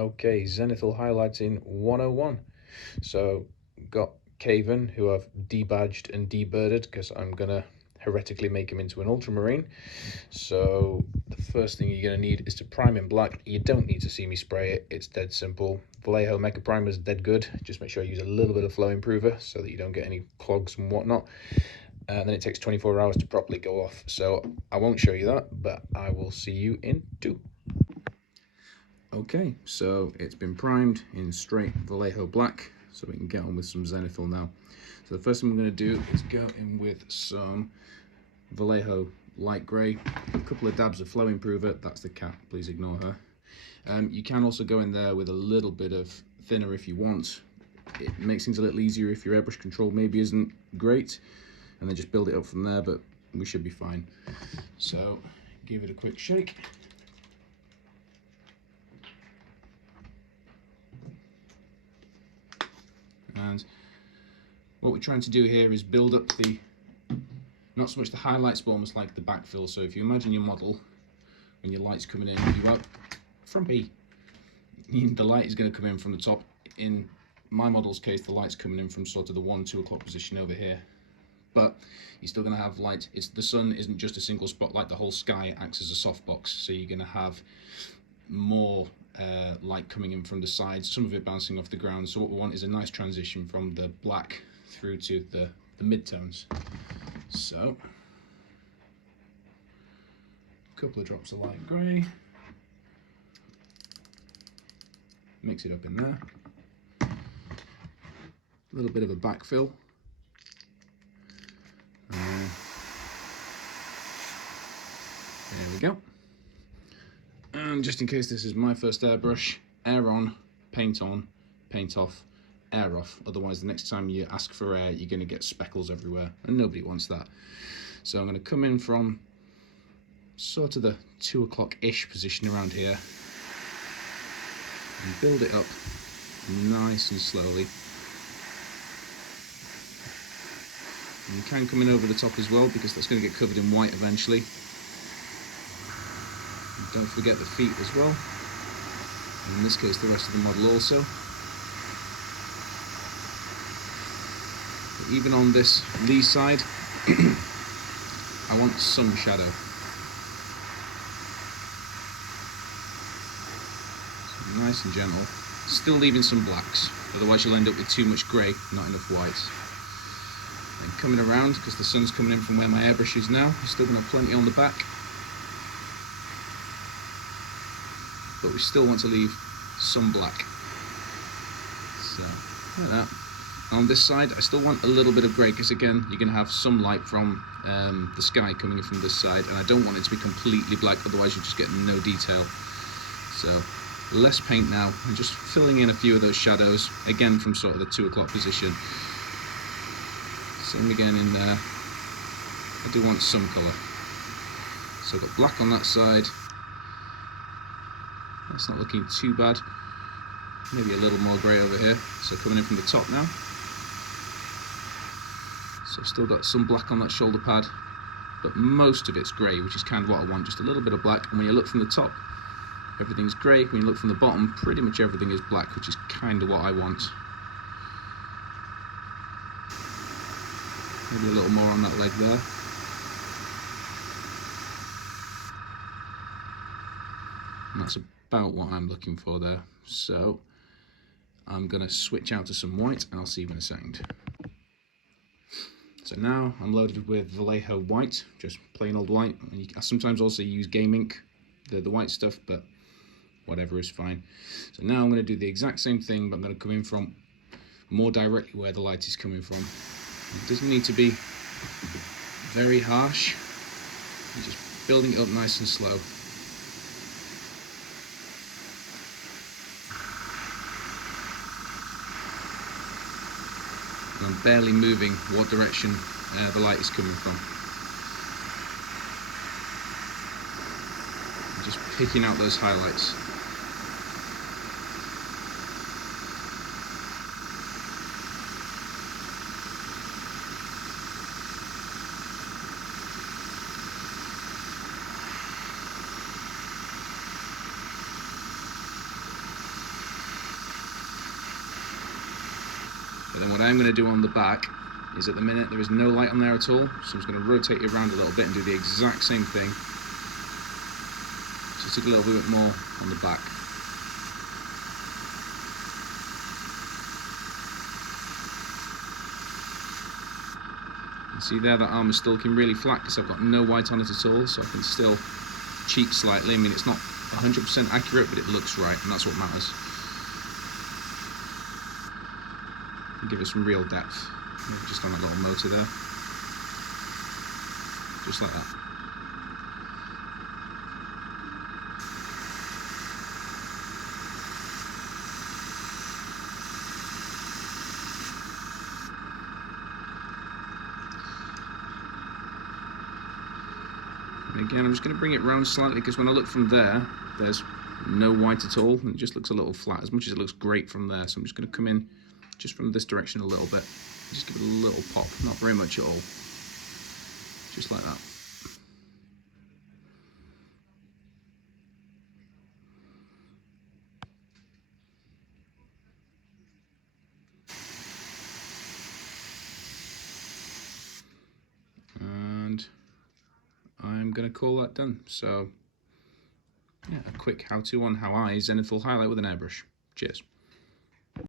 Okay, zenithal highlighting 101. So, got Caven, who I've debadged and debirded because I'm gonna heretically make him into an ultramarine. So, the first thing you're gonna need is to prime in black. You don't need to see me spray it, it's dead simple. Vallejo Mecha Primer is dead good. Just make sure you use a little bit of flow improver so that you don't get any clogs and whatnot. And then it takes 24 hours to properly go off. So, I won't show you that, but I will see you in 2. Okay, so it's been primed in straight Vallejo black, so we can get on with some zenithal now. So the first thing we're going to do is go in with some Vallejo light grey, a couple of dabs of flow improver. That's the cat, please ignore her. You can also go in there with a little bit of thinner if you want. It makes things a little easier if your airbrush control maybe isn't great, and then just build it up from there, but we should be fine. So give it a quick shake. And what we're trying to do here is build up the, not so much the highlights, but almost like the backfill. So if you imagine your model, when your light's coming in, you have, from B, the light is going to come in from the top. In my model's case, the light's coming in from sort of the 1-2 o'clock position over here. But you're still going to have light. The sun isn't just a single spotlight, the whole sky acts as a softbox. So you're going to have more light coming in from the sides, some of it bouncing off the ground. So what we want is a nice transition from the black through to the midtones. So a couple of drops of light grey, mix it up in there, a little bit of a backfill, there we go. And just in case this is my first airbrush, air on, paint off, air off. Otherwise the next time you ask for air, you're going to get speckles everywhere, and nobody wants that. So I'm going to come in from sort of the 2 o'clock-ish position around here and build it up nice and slowly. And you can come in over the top as well, because that's going to get covered in white eventually. Don't forget the feet as well, and in this case the rest of the model also. But even on this lee side, I want some shadow. So nice and gentle, still leaving some blacks, otherwise you'll end up with too much grey, not enough whites. And coming around, because the sun's coming in from where my airbrush is now, you're still going to have plenty on the back. But we still want to leave some black. So, like that. On this side, I still want a little bit of grey, because again, you're going to have some light from the sky coming in from this side, and I don't want it to be completely black, otherwise you just get no detail. So, less paint now, and just filling in a few of those shadows, again from sort of the 2 o'clock position. Same again in there. I do want some colour. So I've got black on that side. That's not looking too bad. Maybe a little more grey over here. So coming in from the top now. So I've still got some black on that shoulder pad, but most of it's grey, which is kind of what I want, just a little bit of black. And when you look from the top, everything's grey. When you look from the bottom, pretty much everything is black, which is kind of what I want. Maybe a little more on that leg there. And that's about what I'm looking for there. So I'm going to switch out to some white, and I'll see you in a second. So now I'm loaded with Vallejo white, just plain old white. I sometimes also use game ink, the white stuff, but whatever is fine. So now I'm going to do the exact same thing, but I'm going to come in from more directly where the light is coming from. It doesn't need to be very harsh. You're just building it up nice and slow. I'm barely moving what direction the light is coming from. I'm just picking out those highlights. But then what I'm going to do on the back is, at the minute there is no light on there at all, so I'm just going to rotate it around a little bit and do the exact same thing. Just a little bit more on the back. See there, that arm is still looking really flat because I've got no white on it at all, so I can still cheat slightly. I mean, it's not 100% accurate, but it looks right, and that's what matters. And give it some real depth, just on that little motor there. Just like that. And again, I'm just going to bring it round slightly because when I look from there, there's no white at all, and it just looks a little flat, as much as it looks great from there. So I'm just going to come in just from this direction a little bit, just give it a little pop, not very much at all, just like that. And I'm going to call that done. So yeah, a quick how-to on how I zenithal highlight with an airbrush. Cheers.